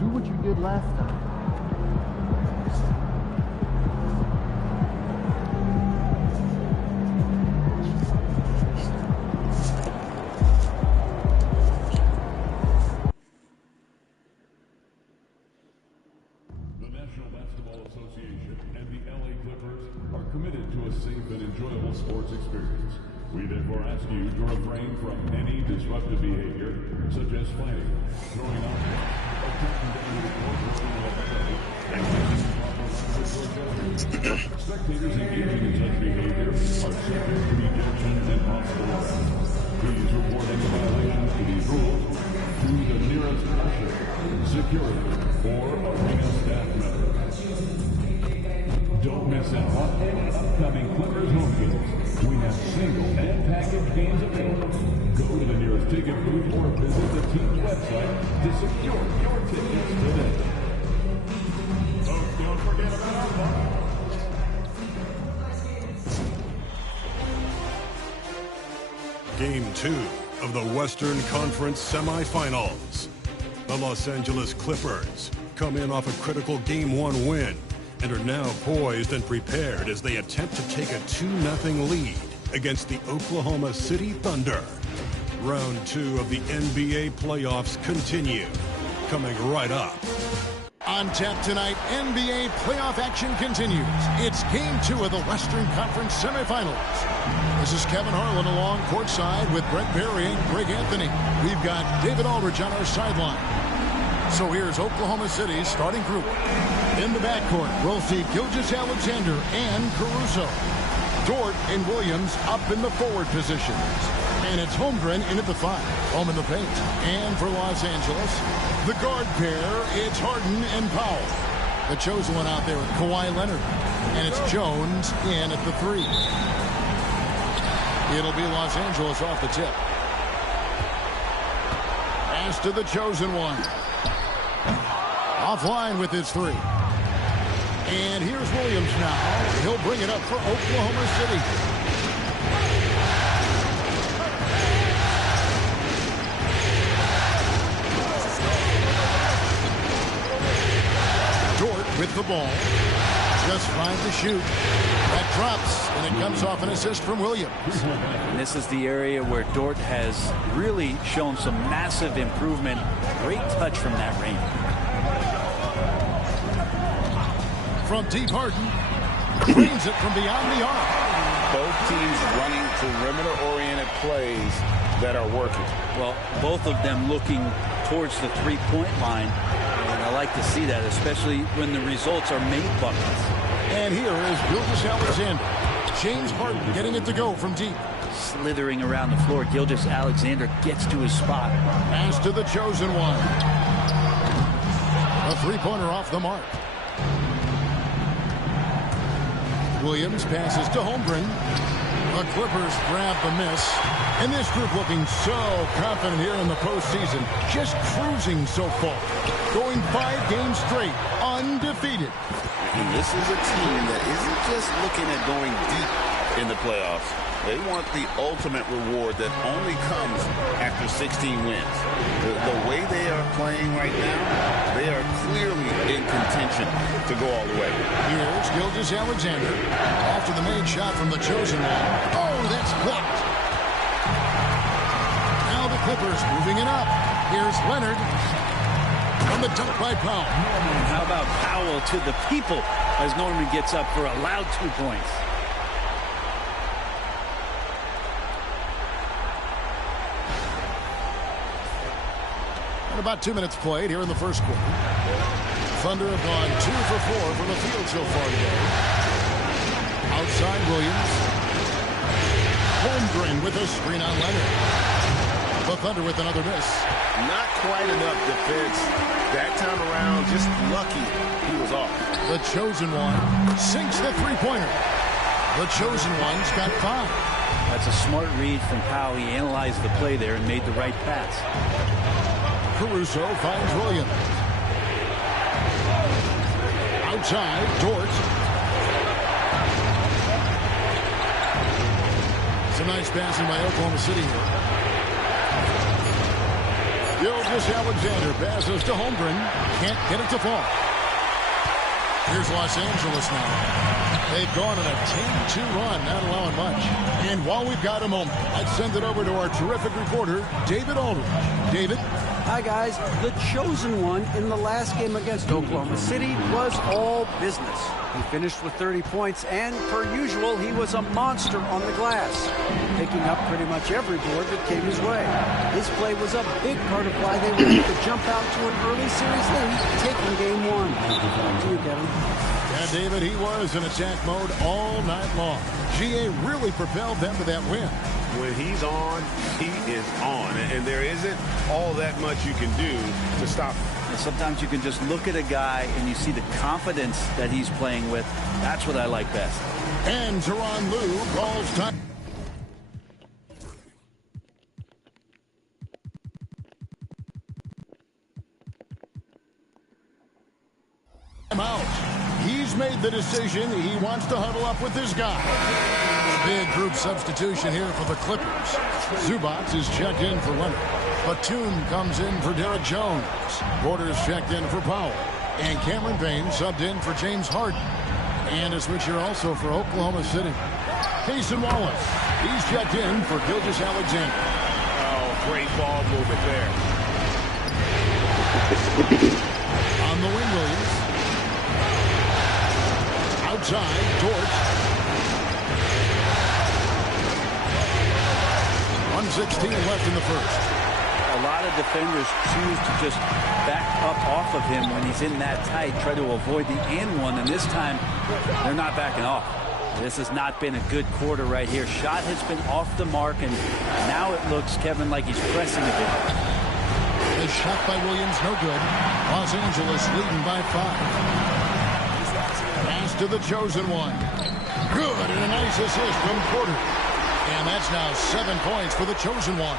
Do what you did last time. The National Basketball Association and the LA Clippers are committed to a safe and enjoyable sports experience. We therefore ask you to refrain from any disruptive behavior, such as fighting, throwing objects, attempting to enter the courtroom of play, and using improper language or gestures. Spectators engaging in such behavior are subject to ejection and possible arrest. Please report any violations to these rules to the nearest usher, security, or arena staff member. Don't miss out on any upcoming Clippers home games. We have single and package games available. Go to the nearest ticket booth or visit the team's website to secure your tickets today. Folks, don't forget about our fun. Game 2 of the Western Conference semifinals. The Los Angeles Clippers come in off a critical Game 1 win and are now poised and prepared as they attempt to take a 2-0 lead against the Oklahoma City Thunder. Round 2 of the NBA playoffs continue, coming right up. On tap tonight, NBA playoff action continues. It's Game 2 of the Western Conference semifinals. This is Kevin Harlan along courtside with Brett Berry and Greg Anthony. We've got David Aldridge on our sideline. So here's Oklahoma City's starting group. In the backcourt, we'll see Gilgeous-Alexander and Caruso. Dort and Williams up in the forward positions. And it's Holmgren in at the 5, home in the paint. And for Los Angeles, the guard pair, it's Harden and Powell. The chosen one out there with Kawhi Leonard. And it's Jones in at the 3. It'll be Los Angeles off the tip. Pass to the chosen one. Offline with his 3. And here's Williams now. He'll bring it up for Oklahoma City. Dort with the ball. Just 5 to shoot. That drops, and it comes off an assist from Williams. And this is the area where Dort has really shown some massive improvement. Great touch from that range. From deep, Harden brings it from beyond the arc. Both teams running perimeter-oriented plays that are working. Well, both of them looking towards the three-point line, and I like to see that, especially when the results are made buckets. And here is Gilgeous-Alexander. James Harden getting it to go from deep. Slithering around the floor, Gilgeous-Alexander gets to his spot. Pass to the chosen one. A three-pointer off the mark. Williams passes to Holmgren. The Clippers grab the miss. And this group looking so confident here in the postseason. Just cruising so far. Going 5 games straight, undefeated. And this is a team that isn't just looking at going deep in the playoffs. They want the ultimate reward that only comes after 16 wins. The way they are playing right now, they are clearly in contention to go all the way. Here's Gilgeous-Alexander. After the made shot from the chosen one. Oh, that's blocked. Now the Clippers moving it up. Here's Leonard. On the dunk by Powell. How about Powell to the people as Norman gets up for a loud 2 points. And about 2 minutes played here in the first quarter. Thunder have gone 2 for 4 from the field so far today. Outside Williams. Holmgren with a screen on Leonard. The Thunder with another miss. Not quite enough defense that time around. Just lucky he was off. The chosen one sinks the three-pointer. The chosen one's got 5. That's a smart read from Powell. He analyzed the play there and made the right pass. Caruso finds Williams. Outside, Dort. Some nice passing by Oklahoma City here. Gilgeous-Alexander passes to Holmgren. Can't get it to fall. Here's Los Angeles now. They've gone on a 10-2 run, not allowing much. And while we've got a moment, let's send it over to our terrific reporter, David Aldridge. David? Hi, guys. The chosen one in the last game against Oklahoma City was all business. He finished with 30 points, and per usual, he was a monster on the glass, picking up pretty much every board that came his way. His play was a big part of why they were able to jump out to an early series lead, taking game one. To you, Kevin. Yeah, David, he was in attack mode all night long. GA really propelled them to that win. When he's on, he is on. And there isn't all that much you can do to stop him. And sometimes you can just look at a guy and you see the confidence that he's playing with. That's what I like best. And Tyronn Lue calls time. Out. He's made the decision. He wants to huddle up with his guy. Big group substitution here for the Clippers. Zubac is checked in for Leonard. Batum comes in for Derek Jones. Porter's checked in for Powell. And Cameron Payne subbed in for James Harden. And a switch here also for Oklahoma City. Cason Wallace. He's checked in for Gilgeous-Alexander. Oh, great ball movement there. On the wing, Williams. Outside, Dort. 1:16 left in the first. A lot of defenders choose to just back up off of him when he's in that tight, try to avoid the and one, and this time they're not backing off. This has not been a good quarter right here. Shot has been off the mark, and now it looks, Kevin, like he's pressing a bit. The shot by Williams, no good. Los Angeles leading by 5. Pass to the chosen one. Good, and a nice assist from Porter. And that's now 7 points for the chosen one.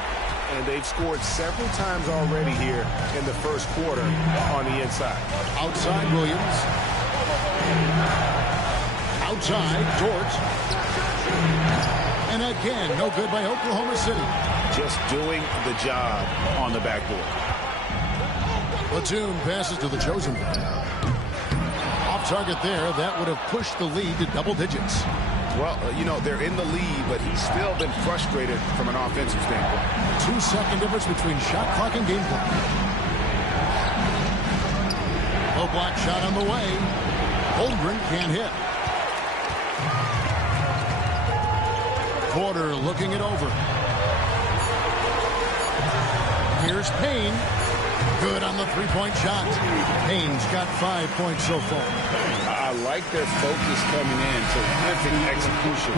And they've scored several times already here in the first quarter on the inside. Outside, Williams. Outside, Dort. And again, no good by Oklahoma City. Just doing the job on the backboard. Batum passes to the chosen one. Off target there, that would have pushed the lead to double digits. Well, you know, they're in the lead, but he's still been frustrated from an offensive standpoint. 2-second difference between shot clock and game clock. Low block shot on the way. Holmgren can't hit. Porter looking it over. Here's Payne. Good on the three-point shot. Payne's got 5 points so far. I like their focus coming in. Terrific execution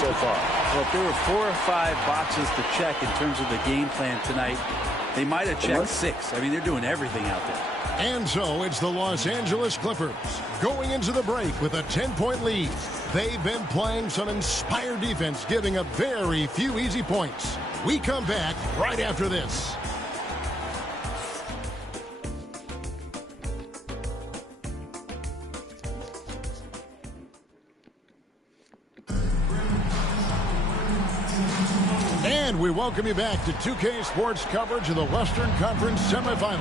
so far. Well, if there were 4 or 5 boxes to check in terms of the game plan tonight, they might have checked 6. I mean, they're doing everything out there. And so it's the Los Angeles Clippers going into the break with a 10-point lead. They've been playing some inspired defense, giving up very few easy points. We come back right after this. And we welcome you back to 2K Sports coverage of the Western Conference semifinals.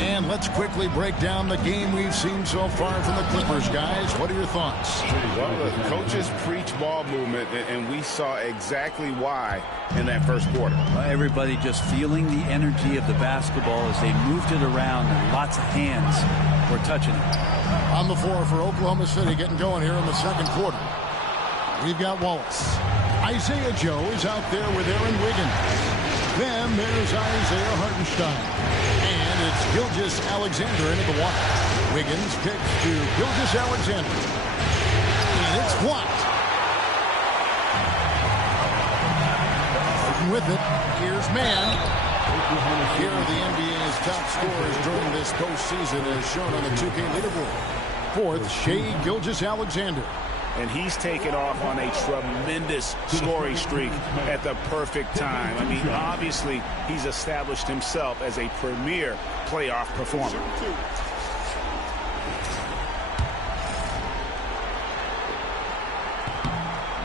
And let's quickly break down the game we've seen so far from the Clippers, guys. What are your thoughts? Well, the coaches preach ball movement, and we saw exactly why in that first quarter. Everybody just feeling the energy of the basketball as they moved it around, and lots of hands were touching it. On the floor for Oklahoma City, getting going here in the second quarter. We've got Wallace. Isaiah Joe is out there with Aaron Wiggins. Then there's Isaiah Hartenstein. And it's Gilgeous-Alexander into the water. Wiggins kicks to Gilgeous-Alexander. And it's blocked. With it, here's Mann. Here are the NBA's top scorers during this postseason as shown on the 2K leaderboard. Fourth, Shai Gilgeous-Alexander. And he's taken off on a tremendous scoring streak at the perfect time. I mean, obviously, he's established himself as a premier playoff performer.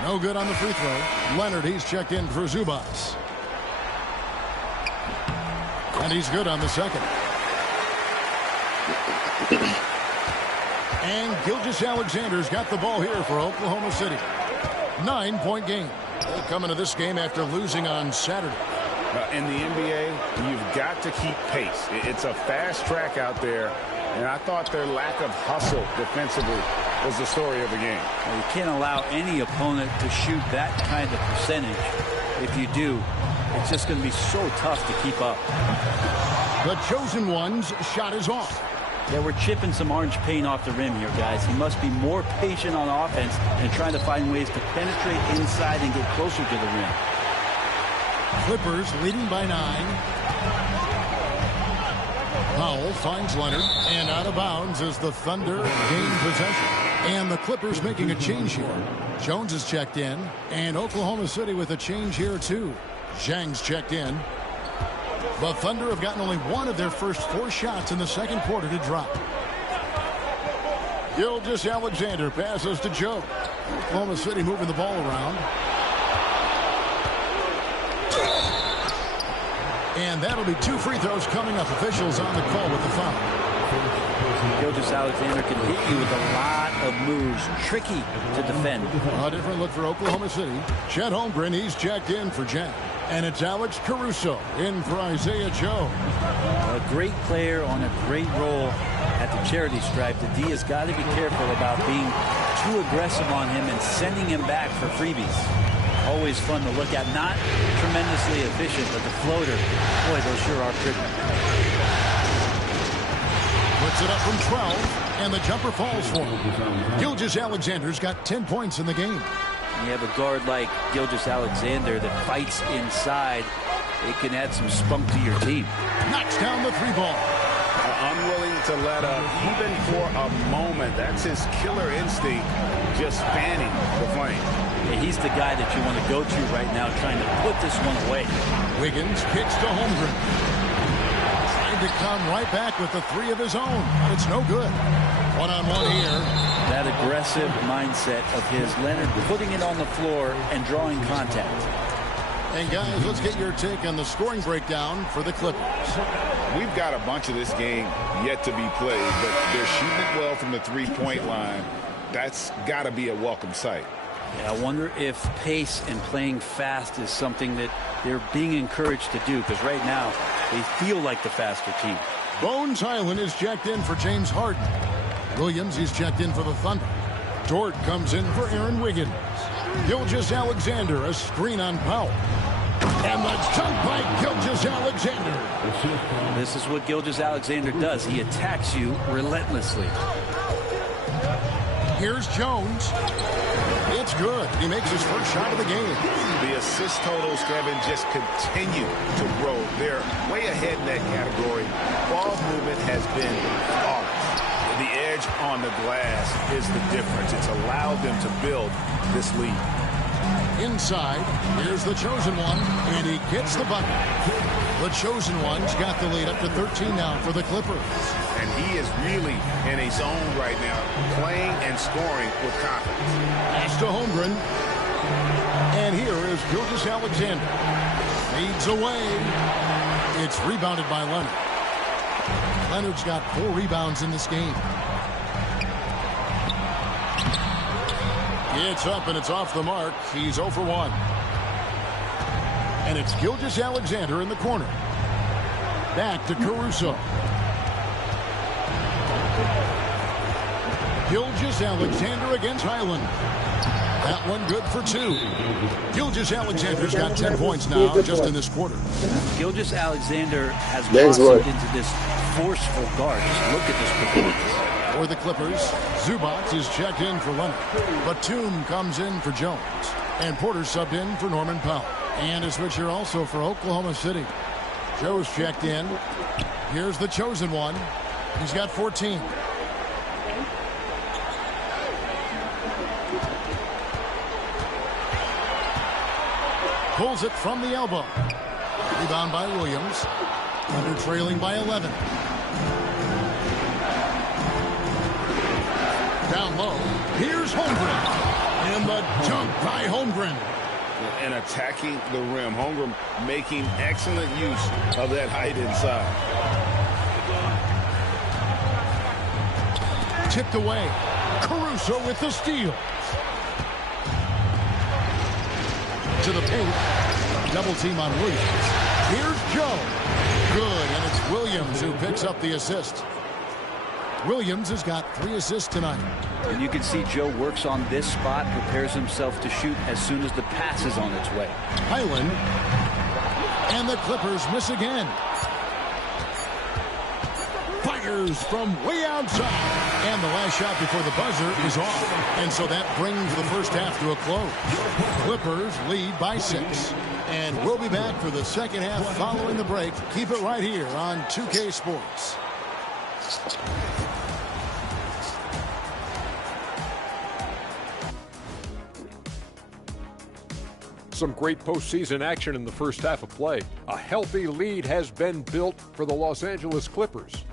No good on the free throw. Leonard, he's checked in for Zubac. And he's good on the second. And Gilgeous-Alexander's got the ball here for Oklahoma City. 9-point game. They come into this game after losing on Saturday. In the NBA, you've got to keep pace. It's a fast track out there, and I thought their lack of hustle defensively was the story of the game. Well, you can't allow any opponent to shoot that kind of percentage. If you do, it's just going to be so tough to keep up. The chosen one's shot is off. Yeah, we're chipping some orange paint off the rim here, guys. He must be more patient on offense and trying to find ways to penetrate inside and get closer to the rim. Clippers leading by 9. Powell finds Leonard, and out of bounds as the Thunder gain possession. And the Clippers making a change here. Jones is checked in, and Oklahoma City with a change here too. Zhang's checked in. The Thunder have gotten only one of their first 4 shots in the second quarter to drop. Gilgeous-Alexander passes to Joe. Oklahoma City moving the ball around. And that'll be 2 free throws coming up. Officials on the call with the foul. Gilgeous-Alexander can hit you with a lot of moves. Tricky to defend. A different look for Oklahoma City. Chet Holmgren, he's checked in for Jack. And it's Alex Caruso in for Isaiah Joe. A great player on a great role at the charity stripe. The D has got to be careful about being too aggressive on him and sending him back for freebies. Always fun to look at. Not tremendously efficient, but the floater, boy, those sure are pretty. Puts it up from 12, and the jumper falls for him. Gilgeous-Alexander's got 10 points in the game. You have a guard like Gilgeous-Alexander that fights inside. It can add some spunk to your team. Knocks down the 3-ball. Unwilling to let up, even for a moment. That's his killer instinct, just fanning the flame. Yeah, he's the guy that you want to go to right now, trying to put this one away. Wiggins kicks to Holmgren. Trying to come right back with the 3 of his own, but it's no good. One-on-one here. That aggressive mindset of his, Leonard putting it on the floor and drawing contact. And guys, let's get your take on the scoring breakdown for the Clippers. We've got a bunch of this game yet to be played, but they're shooting it well from the 3-point line. That's got to be a welcome sight. Yeah, I wonder if pace and playing fast is something that they're being encouraged to do, because right now they feel like the faster team. Bones Highland is checked in for James Harden. Williams is checked in for the Thunder. Dort comes in for Aaron Wiggins. Gilgeous-Alexander, a screen on Powell. And the dunk by Gilgeous-Alexander. This is what Gilgeous-Alexander does. He attacks you relentlessly. Here's Jones. It's good. He makes his first shot of the game. The assist totals, Kevin, just continue to grow. They're way ahead in that category. Ball movement has been flawless. The edge on the glass is the difference. It's allowed them to build this lead. Inside, here's the chosen one, and he gets the bucket. The chosen one's got the lead up to 13 now for the Clippers. And he is really in a zone right now, playing and scoring with confidence. Pass to Holmgren. And here is Gilgeous-Alexander. Fades away. It's rebounded by Leonard. Leonard's got 4 rebounds in this game. It's up and it's off the mark. He's 0 for 1. And it's Gilgeous-Alexander in the corner. Back to Caruso. Gilgeous-Alexander against Highland. That one good for 2. Gilgeous-Alexander's got 10 points now just in this quarter. Gilgeous-Alexander has blossomed into this forceful guard. Just look at this performance. For the Clippers, Zubac is checked in for Leonard. Batum comes in for Jones. And Porter subbed in for Norman Powell. And a switch here also for Oklahoma City. Joe's checked in. Here's the chosen one. He's got 14. Pulls it from the elbow. Rebound by Williams. Thunder trailing by 11. Down low. Here's Holmgren. And the dunk by Holmgren. and attacking the rim. Holmgren making excellent use of that height inside. Tipped away. Caruso with the steal. To the paint. Double team on Williams. Here's Joe. Good, and it's Williams who picks up the assist. Williams has got 3 assists tonight. And you can see Joe works on this spot, prepares himself to shoot as soon as the pass is on its way. Highland. And the Clippers miss again. Fires from way outside. And the last shot before the buzzer is off. And so that brings the first half to a close. Clippers lead by 6. And we'll be back for the second half following the break. Keep it right here on 2K Sports. Some great postseason action in the first half of play. A healthy lead has been built for the Los Angeles Clippers.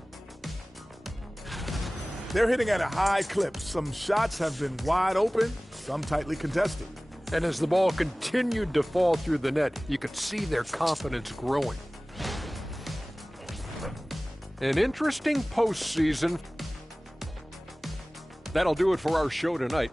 They're hitting at a high clip. Some shots have been wide open, some tightly contested. And as the ball continued to fall through the net, you could see their confidence growing. An interesting postseason. That'll do it for our show tonight.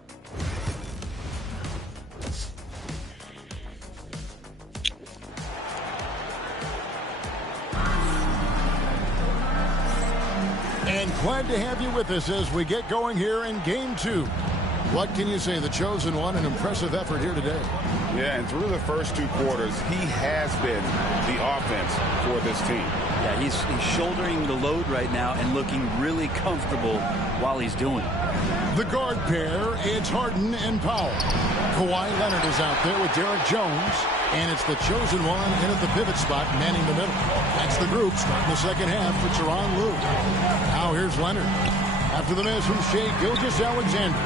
And glad to have you with us as we get going here in Game 2. What can you say? The chosen one, an impressive effort here today. Yeah, and through the first 2 quarters, he has been the offense for this team. Yeah, he's shouldering the load right now and looking really comfortable while he's doing it. The guard pair, it's Harden and Powell. Kawhi Leonard is out there with Derek Jones. And it's the chosen one in at the pivot spot, manning the middle. That's the group starting the second half for Tyronn Lue. Now here's Leonard. After the miss from Shai Gilgeous-Alexander.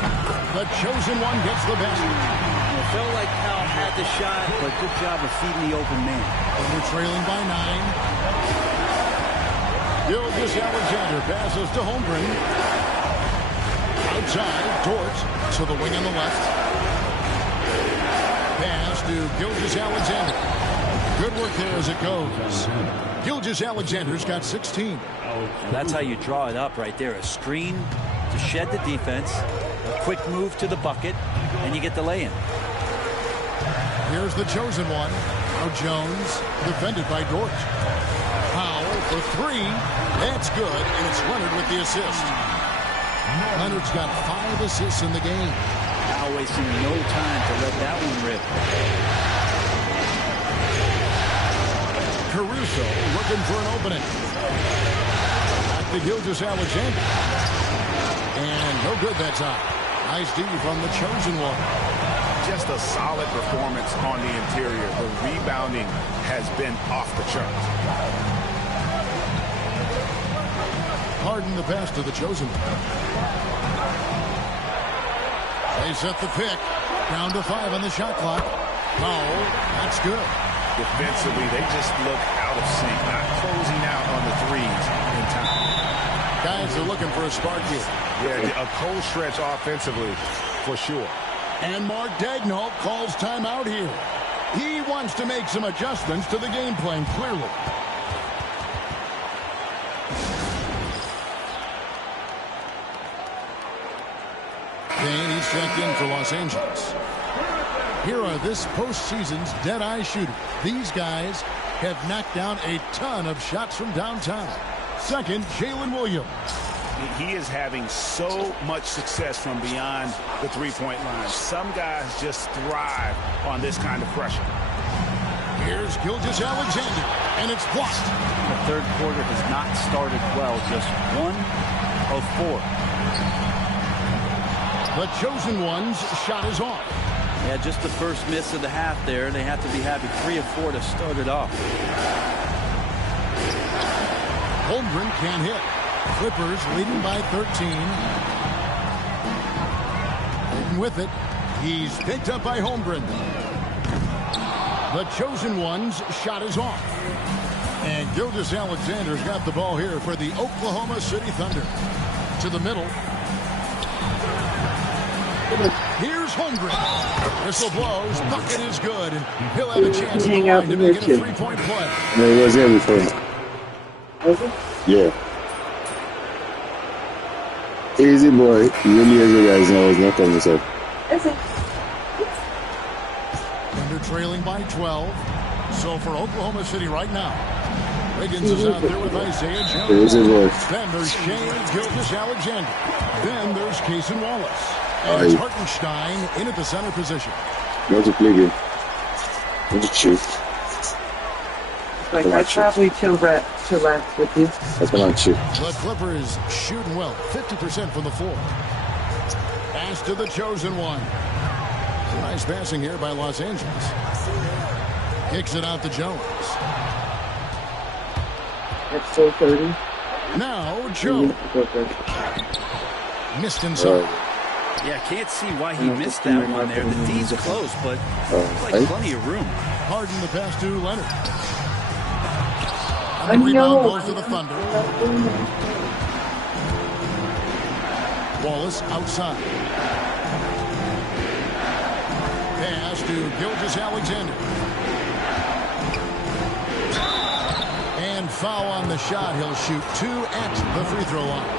The chosen one gets the basket. It felt like Powell had the shot, but good job of feeding the open man. And we're trailing by 9. Gilgeous-Alexander passes to Holmgren. Outside, Dort to the wing on the left. Pass to Gilgeous-Alexander. Good work there as it goes. Gilgeous-Alexander's got 16. That's how you draw it up right there. A screen to shed the defense, a quick move to the bucket, and you get the lay-in. Here's the chosen one. Now Jones, defended by Dort. Powell for 3. That's good, and it's Leonard with the assist. Leonard's got 5 assists in the game. Now wasting no time to let that one rip. Caruso looking for an opening. Back to Gilgeous-Alexander. And no good that time. Nice D from the chosen one. Just a solid performance on the interior. The rebounding has been off the charts. Harden the pass to the chosen one. They set the pick. Down to 5 on the shot clock. Powell, that's good. Defensively, they just look out of sync, not closing out on the threes in time. Guys are looking for a spark here. Yeah, a cold stretch offensively, for sure. And Mark Daigneault calls timeout here. He wants to make some adjustments to the game plan, clearly. Kane, he's checked in for Los Angeles. Here are this postseason's dead-eye shooters. These guys have knocked down a ton of shots from downtown. Second, Jalen Williams. He is having so much success from beyond the three-point line. Some guys just thrive on this kind of pressure. Here's Gilgeous-Alexander, and it's blocked. The third quarter has not started well, just 1 of 4. The chosen one's shot is off. Yeah, just the first miss of the half there. They have to be having 3 of 4 to start it off. Holmgren can't hit. Clippers leading by 13. And with it, he's picked up by Holmgren. The chosen one's shot is off. And Gilgeous-Alexander's got the ball here for the Oklahoma City Thunder. To the middle. Here's Holmgren. Whistle blows. Bucket is good. And he'll have a chance at the line to make it a 3-point play. No, he was here before. Yeah. Easy boy. You really guys know it's not coming, so. Thunder trailing by 12. So for Oklahoma City right now, Wiggins is out there with Isaiah Jones. Then there's Shea Gilgeous-Alexander. Then there's Cason Wallace. And it's Hartenstein in at the center position. Not to play game. Not to shoot. Like I probably to left with you. That's my shoot. The Clippers shooting well, 50% from the floor. Pass to the chosen one. Nice passing here by Los Angeles. Kicks it out to Jones. That's 4:30. Now Jones. Missed inside. Yeah, can't see why he missed that one there. The D's close, but it's like plenty of room. Harden the pass to Leonard. And the rebound goes to the Thunder. Wallace outside. Pass to Gilgeous-Alexander. And foul on the shot. He'll shoot 2 at the free throw line.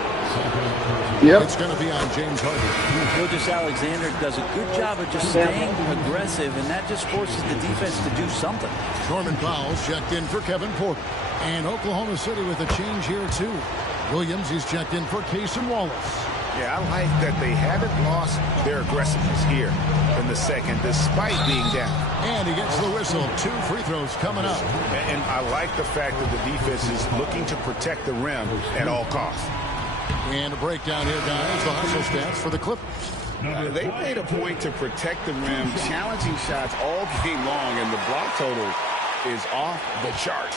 Yep. It's going to be on James Harden. Gilgeous-Alexander does a good job of just staying aggressive, and that just forces the defense to do something. Norman Powell's checked in for Kevin Porter. And Oklahoma City with a change here, too. Williams, he's checked in for Cason Wallace. Yeah, I like that they haven't lost their aggressiveness here in the second, despite being down. And he gets the whistle. 2 free throws coming up. And I like the fact that the defense is looking to protect the rim at all costs. And a breakdown here, guys. The hustle stats for the Clippers. They made a point to protect the rim, challenging shots all game long, and the block total is off the charts.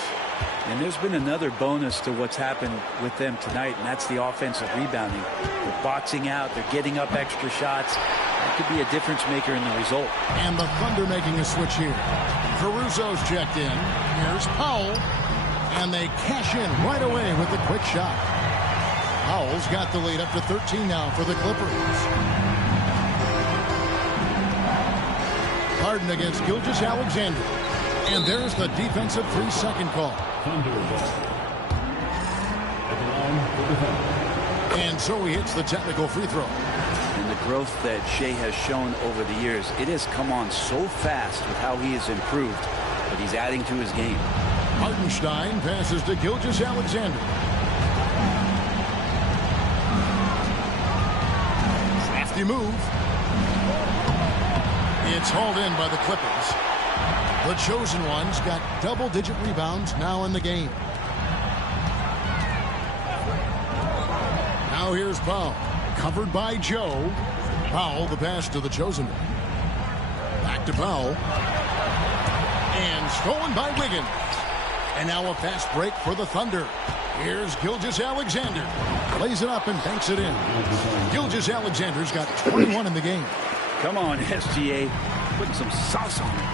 And there's been another bonus to what's happened with them tonight, and that's the offensive rebounding. They're boxing out. They're getting up extra shots. That could be a difference maker in the result. And the Thunder making a switch here. Caruso's checked in. Here's Powell. And they cash in right away with the quick shot. Powell's got the lead up to 13 now for the Clippers. Harden against Gilgeous-Alexander. And there's the defensive 3-second call. And so he hits the technical free throw. And the growth that Shea has shown over the years, it has come on so fast with how he has improved, but he's adding to his game. Hartenstein passes to Gilgeous-Alexander. Crafty move. It's hauled in by the Clippers. The chosen ones got double-digit rebounds now in the game. Now here's Powell. Covered by Joe. Powell, the pass to the chosen one. Back to Powell. And stolen by Wiggins. And now a fast break for the Thunder. Here's Gilgeous-Alexander. Lays it up and banks it in. Gilgeous-Alexander's got 21 in the game. Come on, SGA. Putting some sauce on it.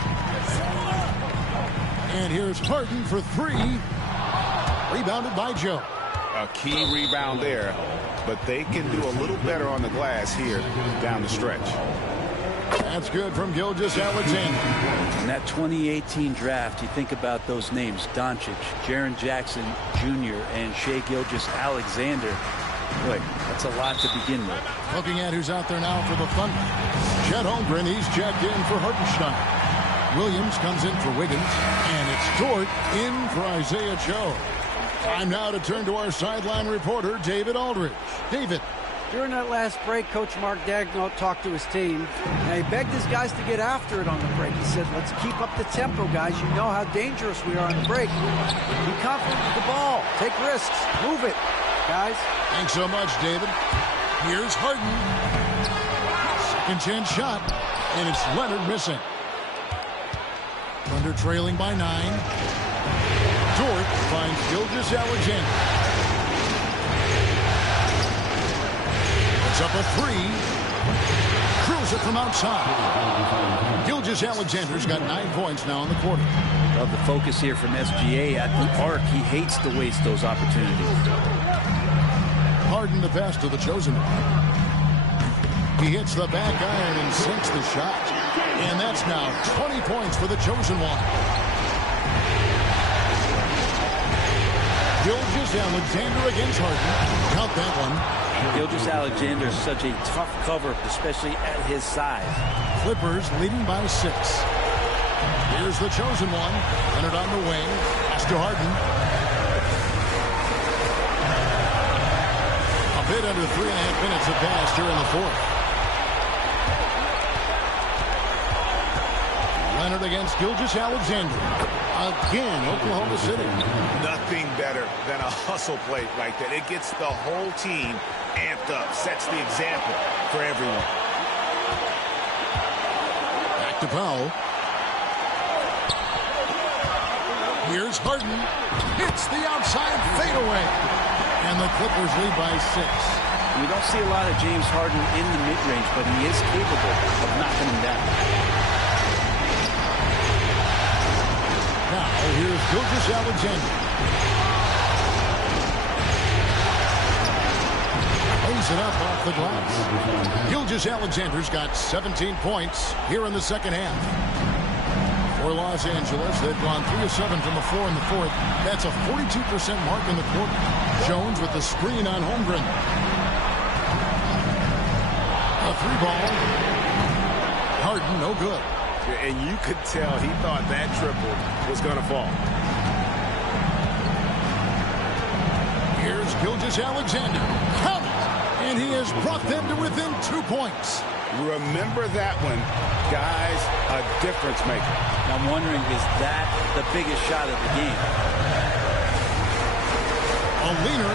And here's Harden for 3. Rebounded by Joe. A key rebound there, but they can do a little better on the glass here down the stretch. That's good from Gilgeous-Alexander. In that 2018 draft, you think about those names, Doncic, Jaren Jackson Jr., and Shea Gilgeous-Alexander. Boy, that's a lot to begin with. Looking at who's out there now for the Thunder. Chet Holmgren, he's checked in for Hartenstein. Williams comes in for Wiggins, and it's Dort in for Isaiah Joe. Time now to turn to our sideline reporter, David Aldridge. David. During that last break, Coach Mark Daigneault talked to his team. Now, he begged his guys to get after it on the break. He said, let's keep up the tempo, guys. You know how dangerous we are on the break. Be confident with the ball. Take risks. Move it, guys. Thanks so much, David. Here's Harden. Second chance shot, and it's Leonard missing. Thunder trailing by 9. Dort finds Gilgeous-Alexander. It's up a 3. Drills it from outside. Gilgeous-Alexander's got 9 points now in the quarter. Love the focus here from SGA at the arc. He hates to waste those opportunities. Harden the pass to the chosen one. He hits the back iron and sinks the shot. And that's now 20 points for the chosen one. Gilgeous-Alexander against Harden. Count that one. Gilgeous-Alexander is such a tough cover, especially at his size. Clippers leading by 6. Here's the chosen one. Leonard on the wing. Pass to Harden. A bit under 3.5 minutes have passed here in the fourth. Leonard against Gilgeous-Alexander. Again, Oklahoma City. Nothing better than a hustle play like that. It gets the whole team amped up, sets the example for everyone. Back to Powell. Here's Harden. Hits the outside fadeaway. And the Clippers lead by 6. We don't see a lot of James Harden in the mid-range, but he is capable of knocking him down. Now, here's Gilgeous-Alexander. Lays it up off the glass. Gilgeous-Alexander's got 17 points here in the second half. For Los Angeles, they've gone 3 of 7 from the floor in the fourth. That's a 42% mark in the quarter. Jones with the screen on Holmgren. A 3-ball. Harden, no good. And you could tell he thought that triple was going to fall. Here's Gilgeous-Alexander. Count it! And he has brought them to within 2 points. Remember that one, guys, a difference maker. I'm wondering, is that the biggest shot of the game? A leaner.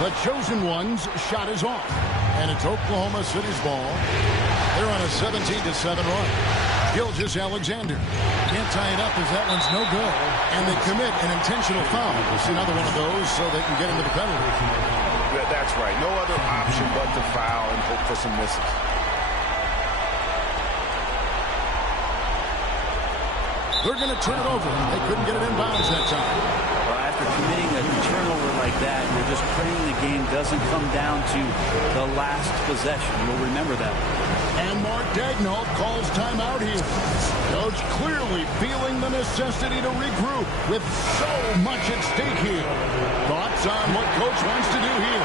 The chosen one's shot is off. And it's Oklahoma City's ball. They're on a 17-7 run. Gilgeous-Alexander can't tie it up as that one's no good. And they commit an intentional foul. It's another one of those so they can get into the penalty. That's right. No other option but to foul and hope for some misses. They're going to turn it over. They couldn't get it in bounds that time. Well, after committing a turnover like that, you're just praying the game doesn't come down to the last possession. You'll remember that. And Mark Daigneault calls timeout here. Coach clearly feeling the necessity to regroup with so much at stake here. Thoughts on what Coach wants to do here?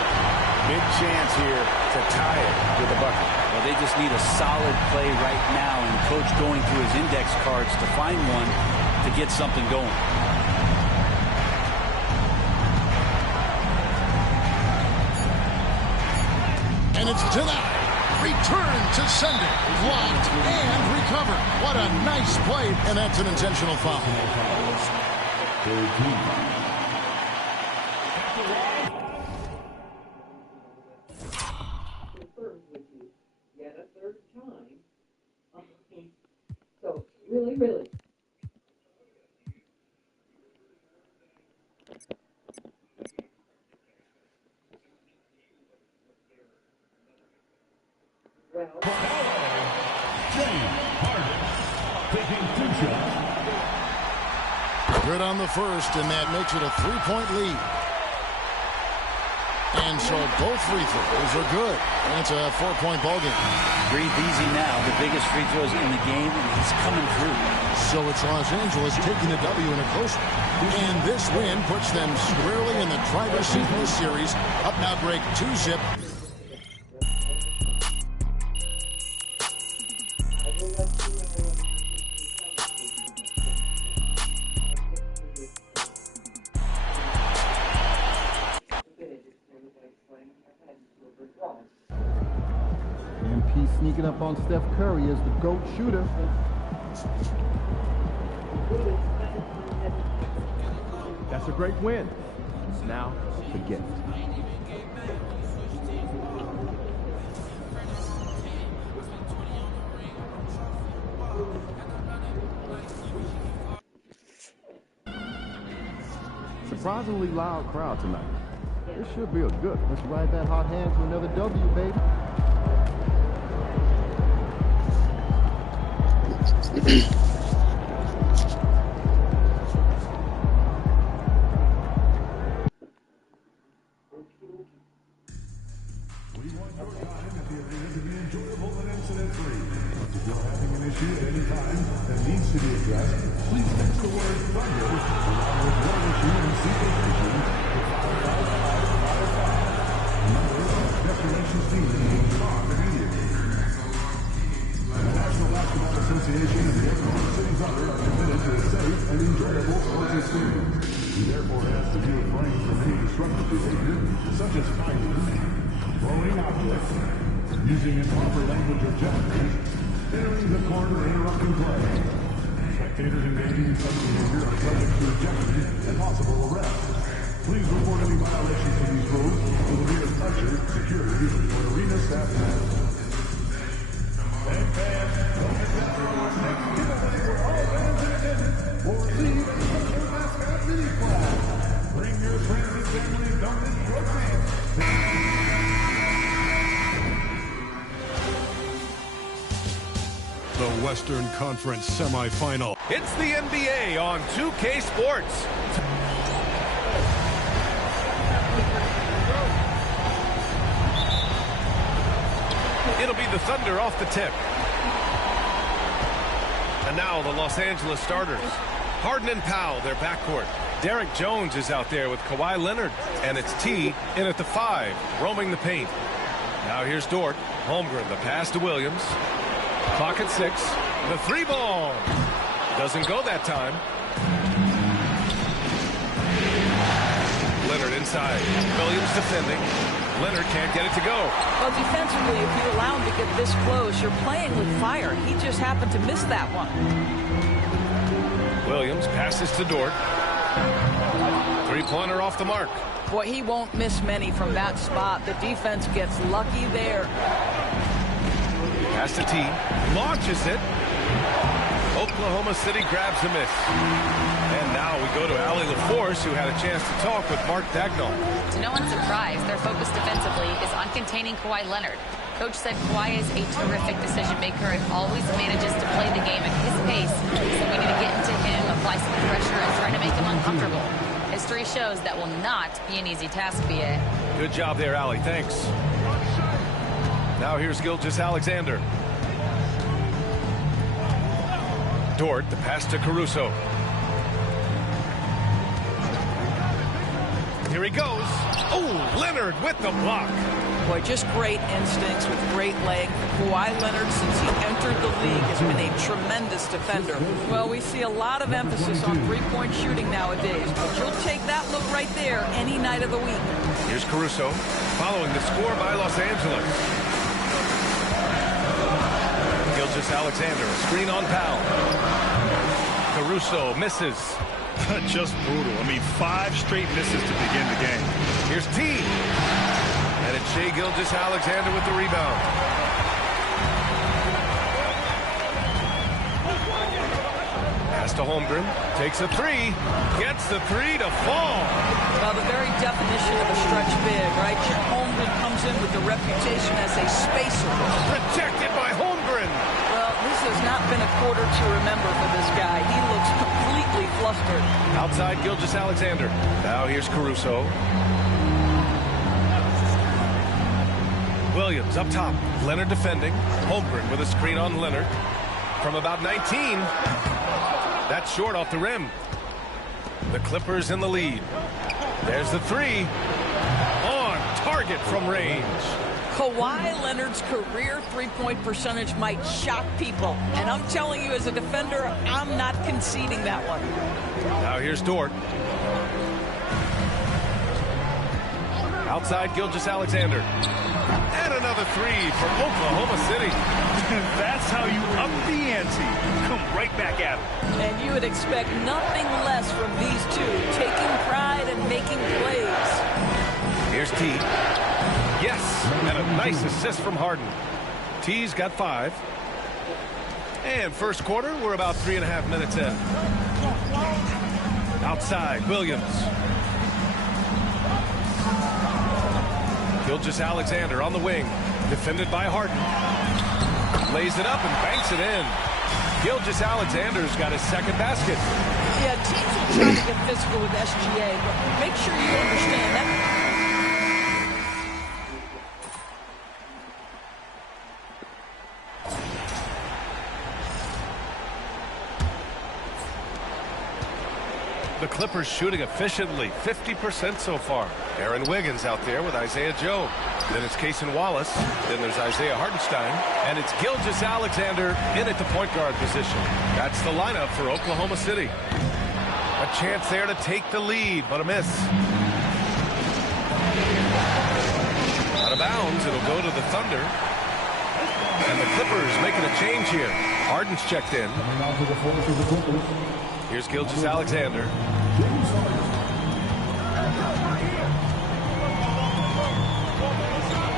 Big chance here to tie it with a bucket. Well, they just need a solid play right now, and Coach going through his index cards to find one to get something going. And it's denied. Return to sender. Blocked and recovered. What a nice play. And that's an intentional foul. Yet a third time. So, really. Good on the first, and that makes it a 3-point lead. And so both free throws are good. That's a 4-point ball game. Breathe easy now. The biggest free throws in the game, and he's coming through. So it's Los Angeles taking the W in a close one. And this win puts them squarely in the driver's seat in this series. Up now, break 2-zip. Sneaking up on Steph Curry as the GOAT shooter. That's a great win. Now, the gift. Surprisingly loud crowd tonight. This should be a good one. Let's ride that hot hand to another W, baby. We want your time arena to be enjoyable and incident-free. If you're having an issue at any time that needs to be addressed, please text the word thunder along with your issue and seek issue to 55555. Remember, Destination Team will respond immediately. The National Basketball Association and the Oklahoma City Thunder are committed to a safe and enjoyable sports experience. We therefore ask that you refrain from any disruptive behavior, such as fighting, throwing objects, using improper language or gestures, entering the court or interrupting play. Spectators engaging in such behavior are subject to ejection and possible arrest. Please report any violations of these rules to the nearest usher, security, or arena staff members. And fans, don't miss out on our next giveaway for all fans in attendance. Or receive a special mascot mini flag. Bring your friends and family and don't miss your chance. The Western Conference semifinal. It's the NBA on 2K Sports. It'll be the Thunder off the tip. And now the Los Angeles starters. Harden and Powell, their backcourt. Derek Jones is out there with Kawhi Leonard. And it's T in at the 5, roaming the paint. Now here's Dort. Holmgren, the pass to Williams. Clock at 6. The 3-ball. Doesn't go that time. Leonard inside. Williams defending. Leonard can't get it to go. Well, defensively, if you allow him to get this close, you're playing with fire. He just happened to miss that one. Williams passes to Dort. Three-pointer off the mark. Boy, he won't miss many from that spot. The defense gets lucky there. Pass to T. Launches it. Oklahoma City grabs a miss. And now we go to Allie LaForce, who had a chance to talk with Mark Dagnall. To no one's surprise, their focus defensively is on containing Kawhi Leonard. Coach said Kawhi is a terrific decision maker and always manages to play the game at his pace. So we need to get into him, apply some pressure, and try to make him uncomfortable. History shows that will not be an easy task, BA. Good job there, Allie. Thanks. Now here's Gilgeous-Alexander. Dort, the pass to Caruso. Here he goes. Oh, Leonard with the block. Boy, just great instincts with great length. Kawhi Leonard, since he entered the league, has been a tremendous defender. Well, we see a lot of emphasis on three-point shooting nowadays, but you'll take that look right there any night of the week. Here's Caruso, following the score by Los Angeles. Gilgeous-Alexander, screen on Powell. Caruso misses. Just brutal. I mean, 5 straight misses to begin the game. Here's T. And it's Shai Gilgeous-Alexander with the rebound. Pass to Holmgren. Takes a 3. Gets the 3 to fall. Well, the very definition of a stretch big, right? Holmgren comes in with the reputation as a spacer. Protected by Holmgren. Well, this has not been a quarter to remember for this guy. He looks completely flustered. Outside Gilgeous-Alexander. Now here's Caruso. Williams up top. Leonard defending. Holmgren with a screen on Leonard. From about 19. That's short off the rim. The Clippers in the lead. There's the 3. On target from range. Kawhi Leonard's career three-point percentage might shock people. And I'm telling you, as a defender, I'm not conceding that one. Now here's Dort. Outside Gilgeous-Alexander. And another 3 for Oklahoma City. That's how you up the ante. Come right back at him. And you would expect nothing less from these two, taking pride and making plays. Here's T. Yes, and a nice assist from Harden. T's got 5. And first quarter, we're about 3.5 minutes in. Outside, Williams. Gilgeous-Alexander on the wing. Defended by Harden. Lays it up and banks it in. Gilgeous-Alexander's got his second basket. Yeah, teams will try to get physical with SGA, but make sure you understand that. Clippers shooting efficiently, 50% so far. Aaron Wiggins out there with Isaiah Joe. Then it's Cason Wallace. Then there's Isaiah Hartenstein. And it's Gilgeous-Alexander in at the point guard position. That's the lineup for Oklahoma City. A chance there to take the lead, but a miss. Out of bounds, it'll go to the Thunder. And the Clippers making a change here. Harden's checked in. Here's Gilgeous-Alexander.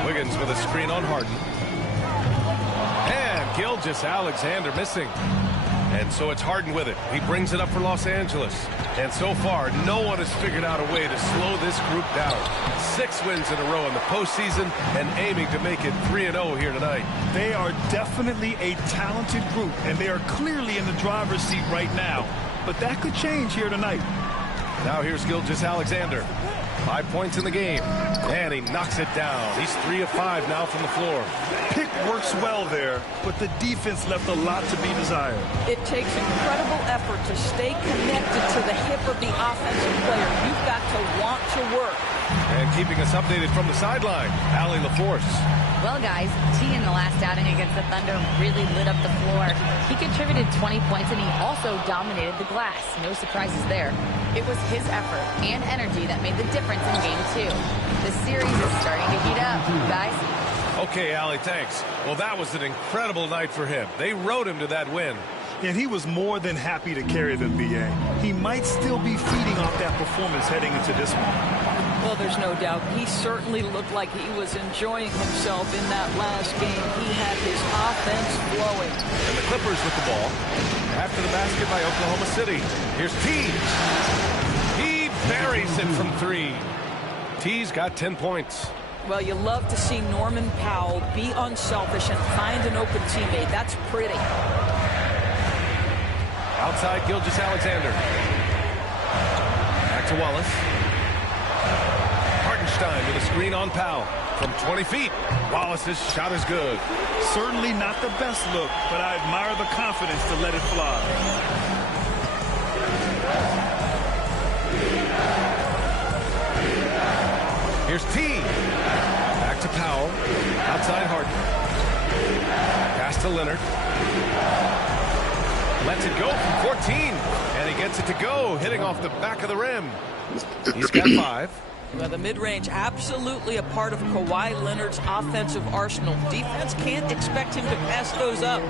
Wiggins with a screen on Harden. And Gilgeous-Alexander missing. And so it's Harden with it. He brings it up for Los Angeles. And so far, no one has figured out a way to slow this group down. 6 wins in a row in the postseason and aiming to make it 3-0 here tonight. They are definitely a talented group, and they are clearly in the driver's seat right now. But that could change here tonight. Now here's Gilgeous-Alexander. 5 points in the game. And he knocks it down. He's 3 of 5 now from the floor. Pick works well there, but the defense left a lot to be desired. It takes incredible effort to stay connected to the hip of the offensive player. You've got to want to work. And keeping us updated from the sideline, Allie LaForce. Well, guys, T in the last outing against the Thunder really lit up the floor. He contributed 20 points, and he also dominated the glass. No surprises there. It was his effort and energy that made the difference in Game 2. The series is starting to heat up, guys. Okay, Allie, thanks. Well, that was an incredible night for him. They rode him to that win. And he was more than happy to carry them, B.A. He might still be feeding off that performance heading into this one. Well, there's no doubt. He certainly looked like he was enjoying himself in that last game. He had his offense flowing. And the Clippers with the ball. After the basket by Oklahoma City. Here's T. He buries it from 3. T's got 10 points. Well, you love to see Norman Powell be unselfish and find an open teammate. That's pretty. Outside Gilgeous-Alexander. Back to Wallace. Hartenstein with a screen on Powell. From 20 feet, Wallace's shot is good. Certainly not the best look, but I admire the confidence to let it fly. Here's T. Back to Powell. Outside Harden. Pass to Leonard. Lets it go from 14. And he gets it to go, hitting off the back of the rim. He's got 5. Well, the mid-range absolutely a part of Kawhi Leonard's offensive arsenal. Defense can't expect him to pass those up.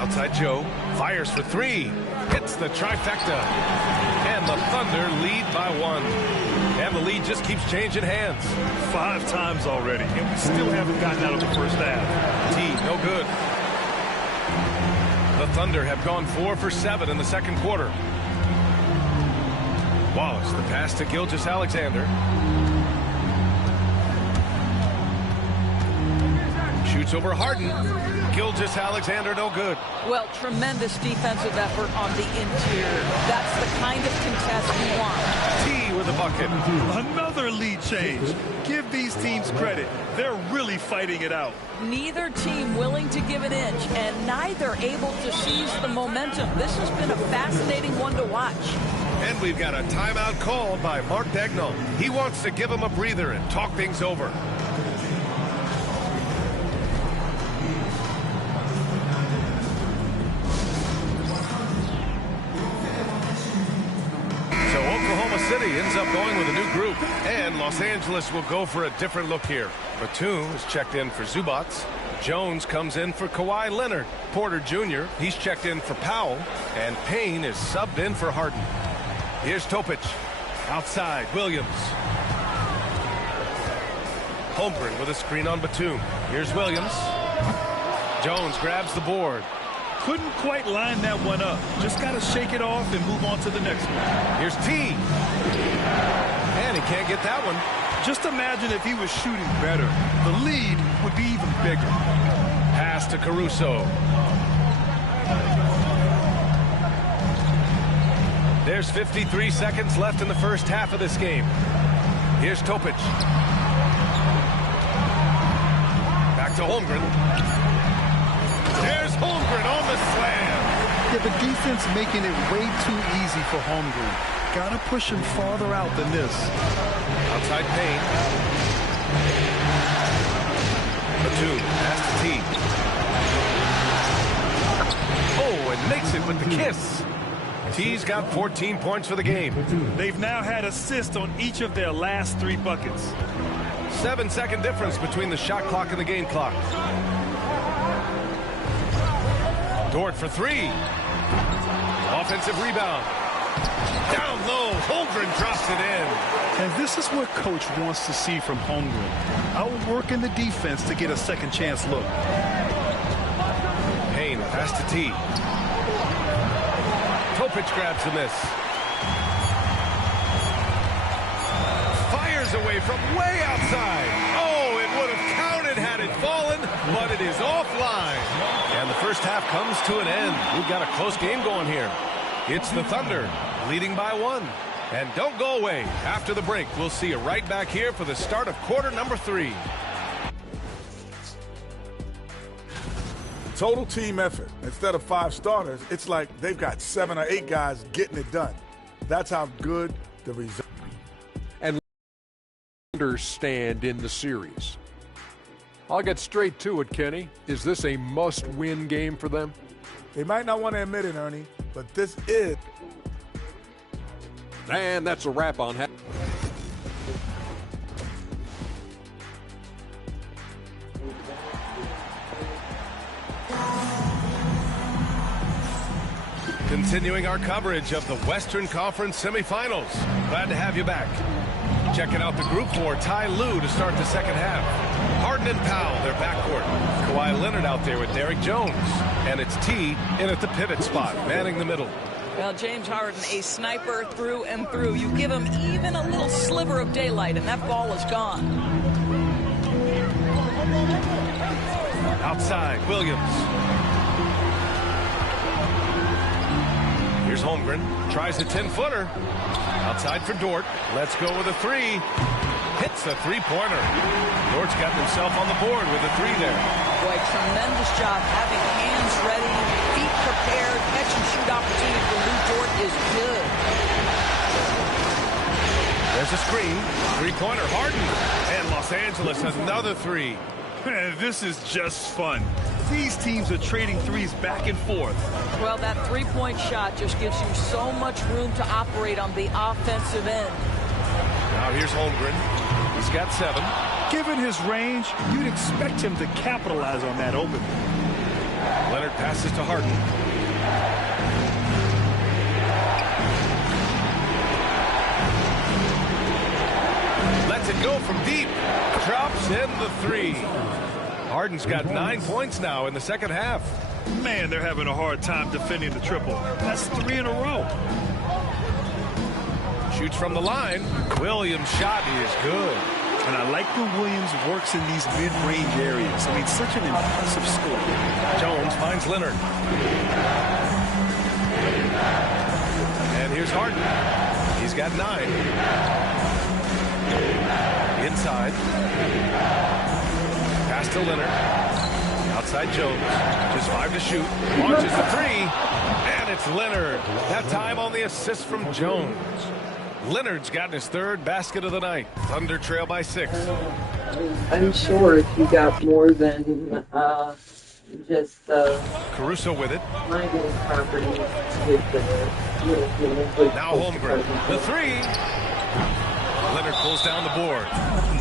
Outside Joe. Fires for 3. Hits the trifecta. And the Thunder lead by 1. And the lead just keeps changing hands. 5 times already, and we still haven't gotten out of the first half. T, no good. The Thunder have gone 4 for 7 in the second quarter. Wallace, the pass to Gilgeous-Alexander. Shoots over Harden. Gilgeous-Alexander, no good. Well, tremendous defensive effort on the interior. That's the kind of contest you want. T with a bucket. Another lead change. Give these teams credit. They're really fighting it out. Neither team willing to give an inch, and neither able to seize the momentum. This has been a fascinating one to watch. And we've got a timeout called by Mark Daigneault. He wants to give him a breather and talk things over. So Oklahoma City ends up going with a new group, and Los Angeles will go for a different look here. Batum is checked in for Zubac. Jones comes in for Kawhi Leonard. Porter Jr., he's checked in for Powell. And Payne is subbed in for Harden. Here's Topic. Outside, Williams. Holmgren with a screen on Batum. Here's Williams. Jones grabs the board. Couldn't quite line that one up. Just got to shake it off and move on to the next one. Here's T. And he can't get that one. Just imagine if he was shooting better. The lead would be even bigger. Pass to Caruso. There's 53 seconds left in the first half of this game. Here's Topic. Back to Holmgren. There's Holmgren on the slam. Yeah, the defense making it way too easy for Holmgren. Got to push him farther out than this. Outside Payne. Batum, pass to T. Oh, and makes it with the kiss. T's got 14 points for the game. They've now had assists on each of their last 3 buckets. 7-second difference between the shot clock and the game clock. Dort for 3. Offensive rebound. Down low, Holmgren drops it in. And this is what Coach wants to see from Holmgren. Outworking the defense to get a second chance look. Payne, pass to T. Topic grabs the miss. Fires away from way outside. Oh, it would have counted had it fallen, but it is offline. And the first half comes to an end. We've got a close game going here. It's the Thunder leading by 1. And don't go away. After the break, we'll see you right back here for the start of quarter number 3. Total team effort. Instead of 5 starters, it's like they've got 7 or 8 guys getting it done. That's how good the result. And understand in the series. I'll get straight to it, Kenny. Is this a must-win game for them? They might not want to admit it, Ernie, but this is. And that's a wrap on half. Continuing our coverage of the Western Conference semifinals. Glad to have you back. Checking out the group for Ty Lue to start the second half. Harden and Powell, their backcourt. Kawhi Leonard out there with Derek Jones. And it's T in at the pivot spot, manning the middle. Well, James Harden, a sniper through and through. You give him even a little sliver of daylight, and that ball is gone. Outside, Williams. Here's Holmgren. Tries a 10-footer. Outside for Dort. Let's go with a 3. Hits a 3-pointer. Dort's got himself on the board with a 3 there. Boy, tremendous job having hands ready, feet prepared, catch and shoot opportunity for Lou Dort is good. There's a screen. 3-pointer, Harden. And Los Angeles has another 3. Man, this is just fun. These teams are trading threes back and forth. Well, that 3-point shot just gives you so much room to operate on the offensive end. Now here's Holmgren. He's got 7. Given his range, you'd expect him to capitalize on that opening. Leonard passes to Harden. Lets it go from deep. Drops in the 3. Harden's got 9 points now in the second half. Man, they're having a hard time defending the triple. That's 3 in a row. Shoots from the line. Williams' shot is good. And I like when Williams works in these mid-range areas. I mean, such an impressive score. Jones finds Leonard. And here's Harden. He's got 9. Inside. Pass to Leonard. Outside Jones. Just 5 to shoot. Launches the 3. And it's Leonard. That time on the assist from Jones. Leonard's gotten his 3rd basket of the night. Thunder trail by 6. I'm sure if you got more than just Caruso with it. my little property with the now Holmgren. The 3. Leonard pulls down the board.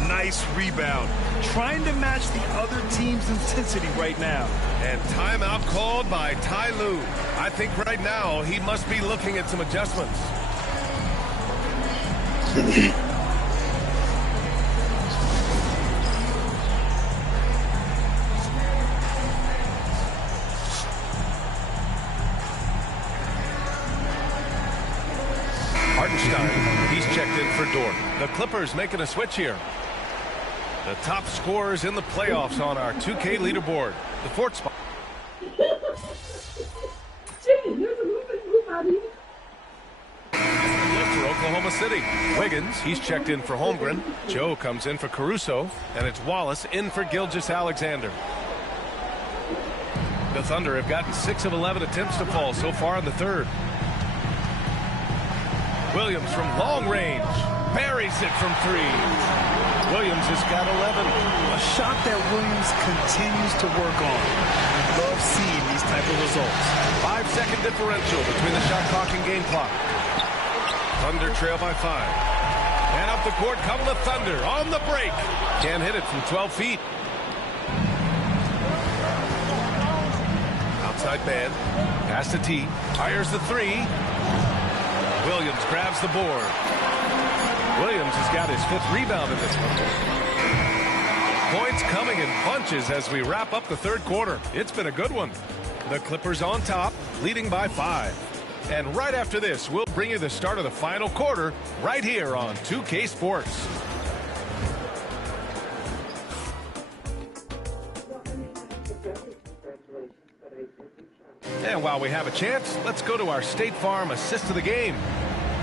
Nice rebound. Trying to match the other team's intensity right now. And timeout called by Ty Lue. I think right now he must be looking at some adjustments. Hartenstein, he's checked in for Dort. The Clippers making a switch here. The top scorers in the playoffs on our 2K leaderboard. The 4th spot. For Oklahoma City. Wiggins, he's checked in for Holmgren. Joe comes in for Caruso. And it's Wallace in for Gilgeous-Alexander. The Thunder have gotten 6 of 11 attempts to fall so far in the third. Williams from long range buries it from 3. Williams has got 11. A shot that Williams continues to work on. Love seeing these type of results. 5-second differential between the shot clock and game clock. Thunder trail by 5. And up the court come the Thunder on the break. Can't hit it from 12 feet. Outside man. Pass to T. Fires the 3. Williams grabs the board. Williams has got his 5th rebound in this one. Points coming in bunches as we wrap up the third quarter. It's been a good one. The Clippers on top, leading by 5. And right after this, we'll bring you the start of the final quarter right here on 2K Sports. And while we have a chance, let's go to our State Farm assist of the game.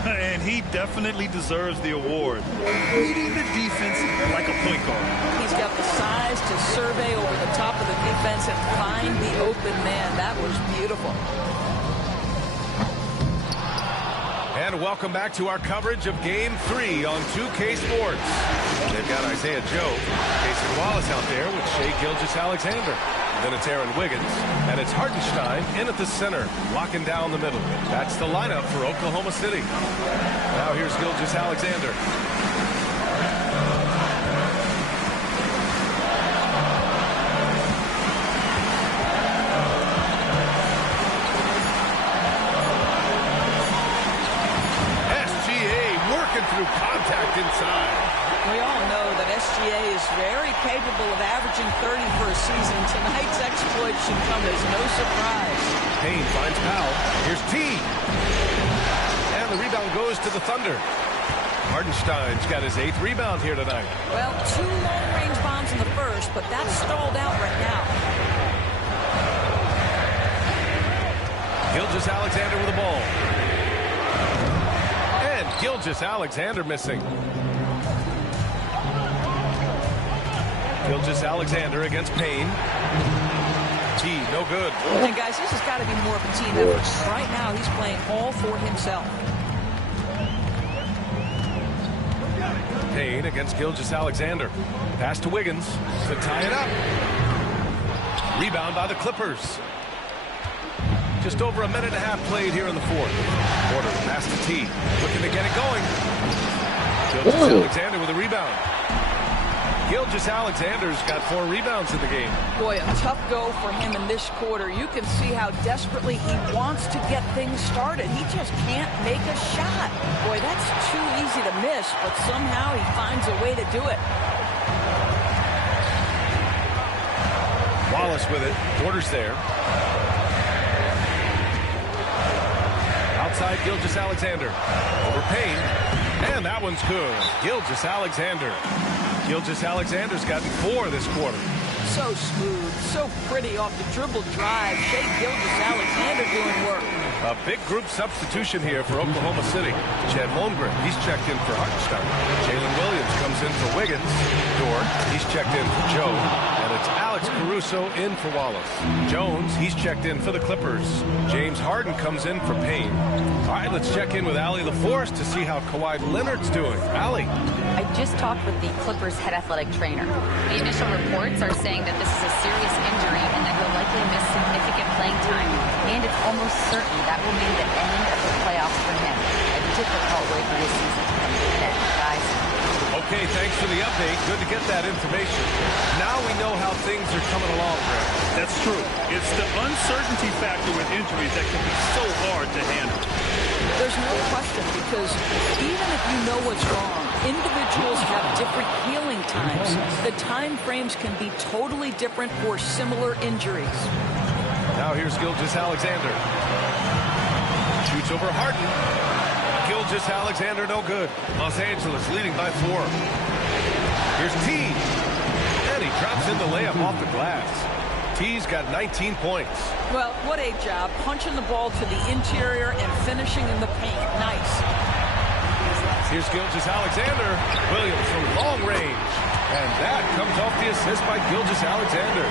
And he definitely deserves the award. Leading the defense like a point guard. He's got the size to survey over the top of the defense and find the open man. That was beautiful. And welcome back to our coverage of Game 3 on 2K Sports. They've got Isaiah Joe, Jason Wallace out there with Shai Gilgeous-Alexander. Then it's Aaron Wiggins, and it's Hartenstein in at the center, locking down the middle. That's the lineup for Oklahoma City. Now here's Gilgeous-Alexander. SGA working through contact inside. We all know that SGA is very capable of averaging 30 for a season. Tonight's exploit should come as no surprise. Payne finds Powell. Here's T. And the rebound goes to the Thunder. Hartenstein's got his 8th rebound here tonight. Well, 2 long-range bombs in the first, but that's stalled out right now. Gilgeous-Alexander with the ball. And Gilgeous-Alexander missing. Gilgeous-Alexander against Payne. T, no good. And guys, this has got to be more of a team effort. Right now, he's playing all for himself. Payne against Gilgeous-Alexander. Pass to Wiggins to tie it up. Rebound by the Clippers. Just over a minute and a half played here in the fourth. Porter pass to T. Looking to get it going. Gilgeous-Alexander with a rebound. Gilgeous-Alexander's got 4 rebounds in the game. Boy, a tough go for him in this quarter. You can see how desperately he wants to get things started. He just can't make a shot. Boy, that's too easy to miss, but somehow he finds a way to do it. Wallace with it. Porter's there. Outside Gilgeous-Alexander. Over Payne. And that one's good. Gilgeous-Alexander. Gilgeous-Alexander's gotten 4 this quarter. So smooth, so pretty off the dribble drive. Shai Gilgeous-Alexander doing work. A big group substitution here for Oklahoma City. Chet Holmgren, he's checked in for Hartenstein. Jalen Williams comes in for Wiggins. Dort, he's checked in for Joe. And it's Alex Caruso in for Wallace. Jones, he's checked in for the Clippers. James Harden comes in for Payne. All right, let's check in with Allie LaForce to see how Kawhi Leonard's doing. Allie. I just talked with the Clippers head athletic trainer. The initial reports are saying that this is a serious injury and that he'll likely miss significant playing time. And it's almost certain that will mean the end of the playoffs for him. A difficult way for his season to come to an end, guys. Okay, thanks for the update. Good to get that information. Now we know how things are coming along, Greg. That's true. It's the uncertainty factor with injuries that can be so hard to handle. There's no question, because even if you know what's wrong, individuals have different healing times. The time frames can be totally different for similar injuries. Now here's Gilgeous-Alexander. Shoots over Harden. Gilgeous-Alexander no good. Los Angeles leading by 4. Here's T. And he drops in the layup off the glass. T's got 19 points. Well, what a job. Punching the ball to the interior and finishing in the paint. Nice. Here's Gilgeous-Alexander. Williams from long range. And that comes off the assist by Gilgeous-Alexander.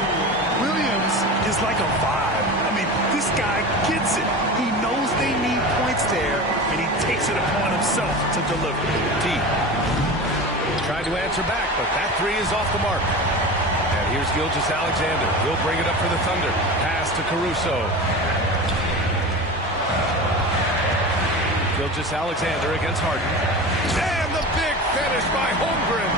Williams is like a vibe. I mean, this guy gets it. He knows they need points there, and he takes it upon himself to deliver. T trying to answer back, but that three is off the mark. And here's Gilgeous-Alexander. He'll bring it up for the Thunder. Pass to Caruso. Gilgeous-Alexander against Harden. And the big finish by Holmgren.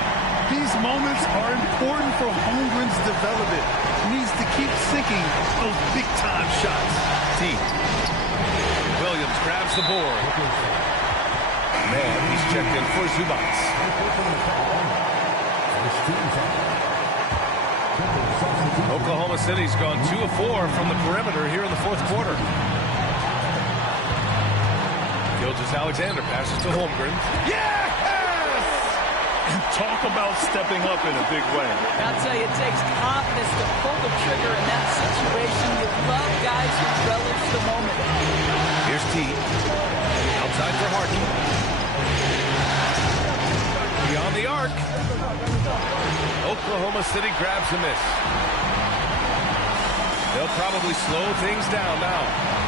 These moments are important for Holmgren's development. He needs to keep sinking those big-time shots. T. Williams grabs the board. Man, he's checked in for Zubats. Oklahoma City's gone 2 of 4 from the perimeter here in the fourth quarter. Gilgeous-Alexander passes to Holmgren. Yes! And talk about stepping up in a big way. I'll tell you, it takes confidence to pull the trigger in that situation. You love guys who relish the moment. Here's T. Outside for Harden. Beyond the arc. Oklahoma City grabs a miss. They'll probably slow things down now.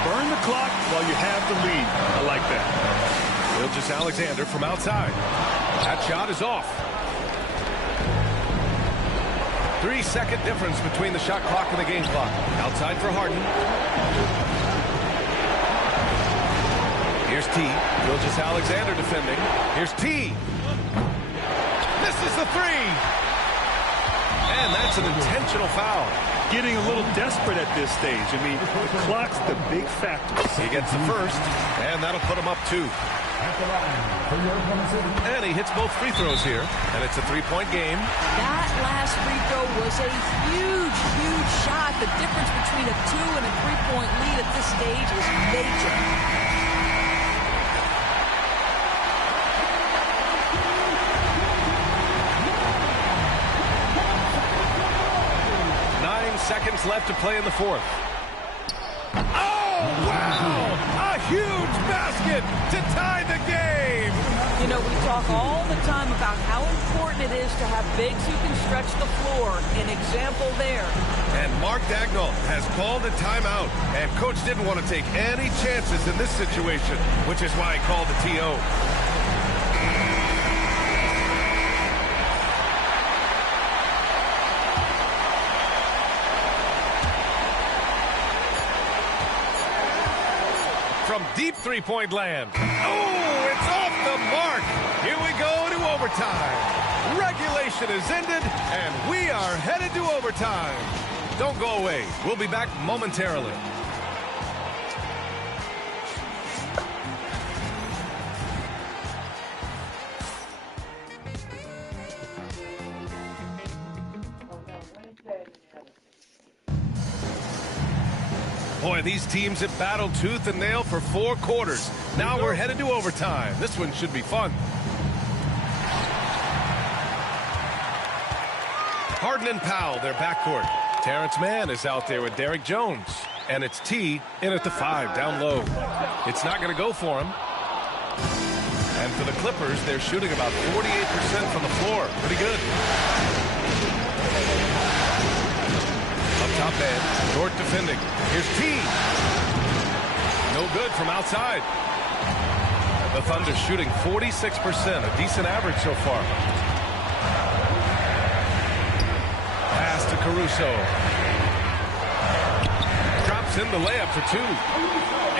Burn the clock while you have the lead. I like that. Gilgeous-Alexander from outside. That shot is off. 3-second difference between the shot clock and the game clock. Outside for Harden. Here's T. Gilgeous-Alexander defending. Here's T. Misses the three. And that's an intentional foul. Getting a little desperate at this stage. I mean, the clock's the big factor. He gets the first, and that'll put him up 2. And he hits both free throws here, and it's a 3-point game. That last free throw was a huge, huge shot. The difference between a 2 and a 3-point lead at this stage is major. Seconds left to play in the fourth. Oh, wow! A huge basket to tie the game! You know, we talk all the time about how important it is to have bigs who can stretch the floor. An example there. And Mark Dagnall has called a timeout. And Coach didn't want to take any chances in this situation, which is why he called the TO. From deep three-point land. Oh, it's off the mark. Here we go to overtime. Regulation is ended, and we are headed to overtime. Don't go away. We'll be back momentarily. Boy, these teams have battled tooth and nail for 4 quarters. Now we're headed to overtime. This one should be fun. Harden and Powell, their backcourt. Terrence Mann is out there with Derek Jones. And it's T in at the 5, down low. It's not going to go for him. And for the Clippers, they're shooting about 48% from the floor. Pretty good. Top man, Dort defending. Here's T. No good from outside. The Thunder shooting 46%, a decent average so far. Pass to Caruso. Drops in the layup for 2.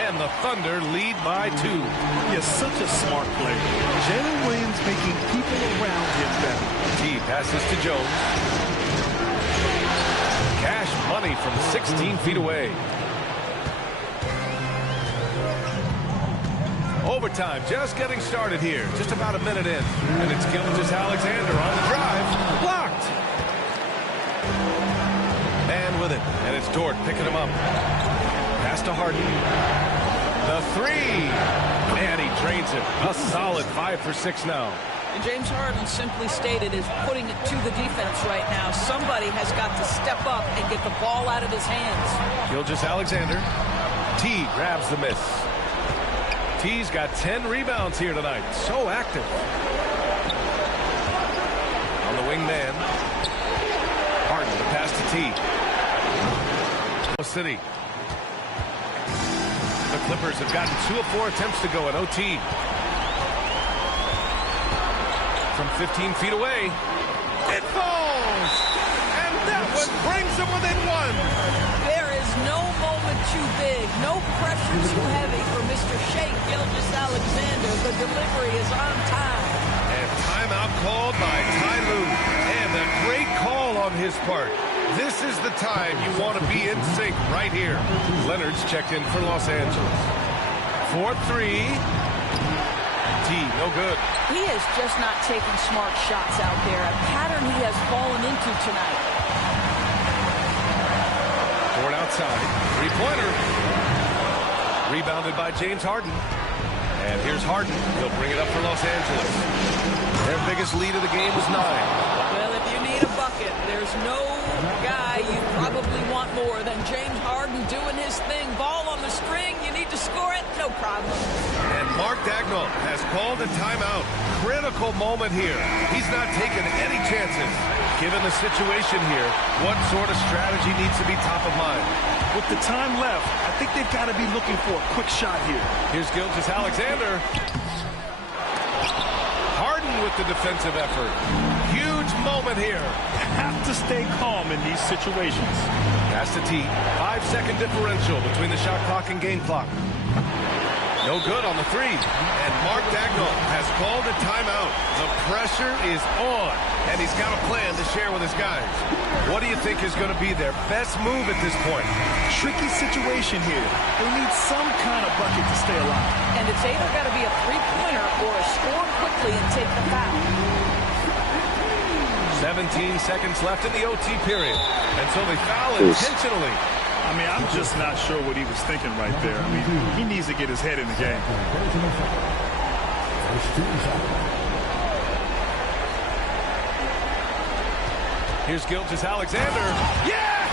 And the Thunder lead by 2. He is such a smart player. Jalen Williams making people around him better. T passes to Jones. Cash money from 16 feet away. Overtime just getting started here. Just about a minute in. And it's Gilgeous-Alexander on the drive. Blocked. Man with it. And it's Dort picking him up. Pass to Harden. The 3. Man, he drains it. A solid 5 for 6 now. And James Harden simply stated is putting it to the defense right now. Somebody has got to step up and get the ball out of his hands. Gilgeous-Alexander. T grabs the miss. T's got 10 rebounds here tonight. So active. On the wing man. Harden, the pass to T. City. The Clippers have gotten 2 of 4 attempts to go in OT. From 15 feet away, it falls! And that one brings them within 1. There is no moment too big, no pressure too heavy for Mr. Shea Gilgeous-Alexander. The delivery is on time. And timeout called by Ty Lue. And a great call on his part. This is the time you want to be in sync right here. Leonard's checked in for Los Angeles. 4-3. No good. He is just not taking smart shots out there. A pattern he has fallen into tonight. Ford outside. Three-pointer. Rebounded by James Harden. And here's Harden. He'll bring it up for Los Angeles. Their biggest lead of the game was 9. Well, if you need a bucket, there's no guy you probably want more than James Harden doing his thing. Ball on the string, you need to score it, no problem. And Mark Dagnall has called a timeout. Critical moment here. He's not taking any chances. Given the situation here, what sort of strategy needs to be top of mind? With the time left, I think they've got to be looking for a quick shot here. Here's Gilgeous-Alexander. Harden with the defensive effort. Huge moment here. Have to stay calm in these situations. Pass to T. 5-second differential between the shot clock and game clock. No good on the 3. And Mark Dagnall has called a timeout. The pressure is on, and he's got a plan to share with his guys. What do you think is going to be their best move at this point? Tricky situation here. They need some kind of bucket to stay alive. And it's either got to be a three-pointer or a score quickly and take the foul. 17 seconds left in the OT period. And so they foul intentionally. I mean, I'm just not sure what he was thinking right there. I mean, he needs to get his head in the game. Here's Gilgeous-Alexander. Yes!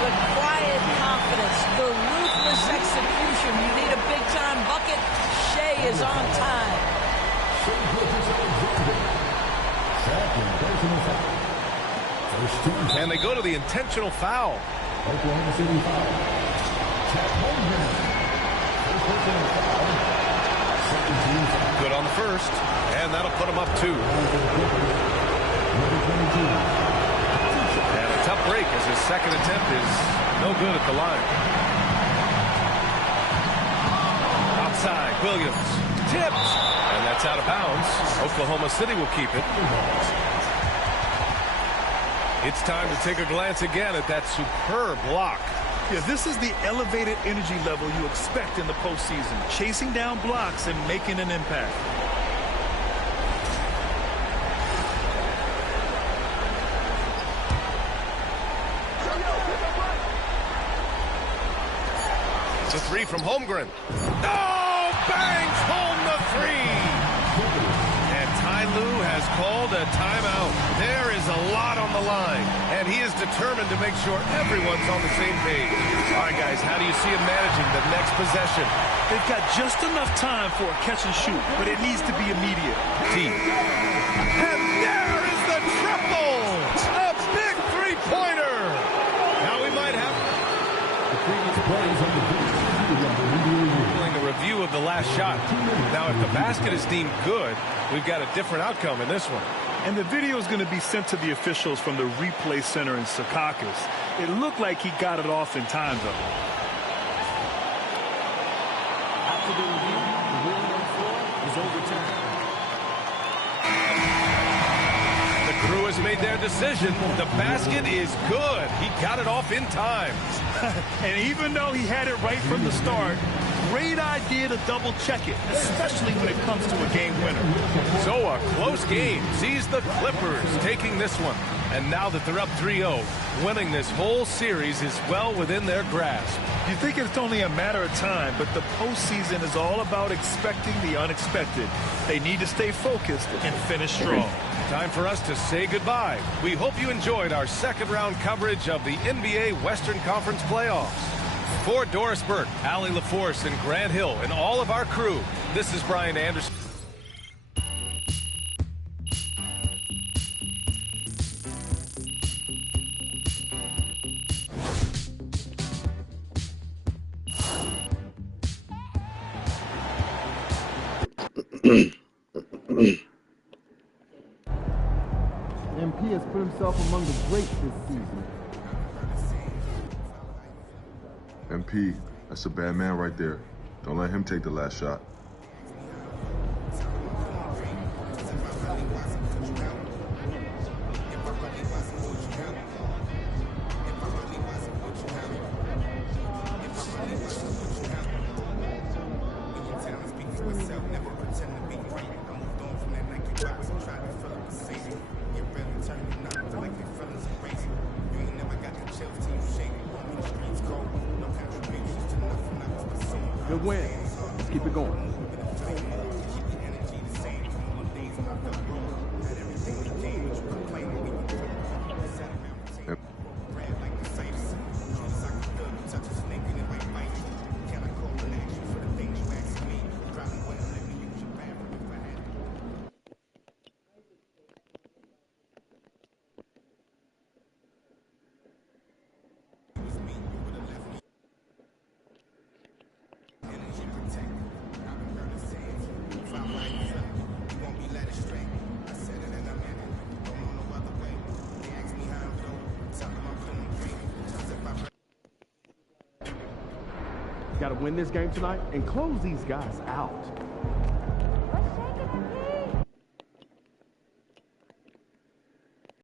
The quiet confidence, the ruthless execution. You need a big-time bucket. Shea is on time. And they go to the intentional foul. Oklahoma City foul. Good on the first, and that'll put them up 2. And a tough break as his second attempt is no good at the line. Outside, Williams tipped, and that's out of bounds. Oklahoma City will keep it. It's time to take a glance again at that superb block. Yeah, this is the elevated energy level you expect in the postseason. Chasing down blocks and making an impact. The 3 from Holmgren. Oh, bangs home the 3. And Ty Lue has called a timeout. There is a lot on the line, and he is determined to make sure everyone's on the same page. All right, guys, how do you see him managing the next possession? They've got just enough time for a catch and shoot, but it needs to be immediate. T. And there is the triple! A big three-pointer! Now we might have The previous plays of the a review of the last shot. Now, if the basket is deemed good, we've got a different outcome in this one. And the video is going to be sent to the officials from the replay center in Secaucus. It looked like he got it off in time, though. After the review, the ruling on the floor is overturned. The crew has made their decision. The basket is good. He got it off in time. And even though he had it right from the start, great idea to double check it, especially when it comes to a game winner. So a close game sees the Clippers taking this one. And now that they're up 3-0, winning this whole series is well within their grasp. You think it's only a matter of time, but the postseason is all about expecting the unexpected. They need to stay focused and finish strong. Time for us to say goodbye. We hope you enjoyed our second round coverage of the NBA Western Conference Playoffs. For Doris Burke, Allie LaForce, and Grant Hill, and all of our crew, this is Brian Anderson. MP has put himself among the greats this season. MP, that's a bad man right there. Don't let him take the last shot. Good win. Let's keep it going. Got to win this game tonight and close these guys out.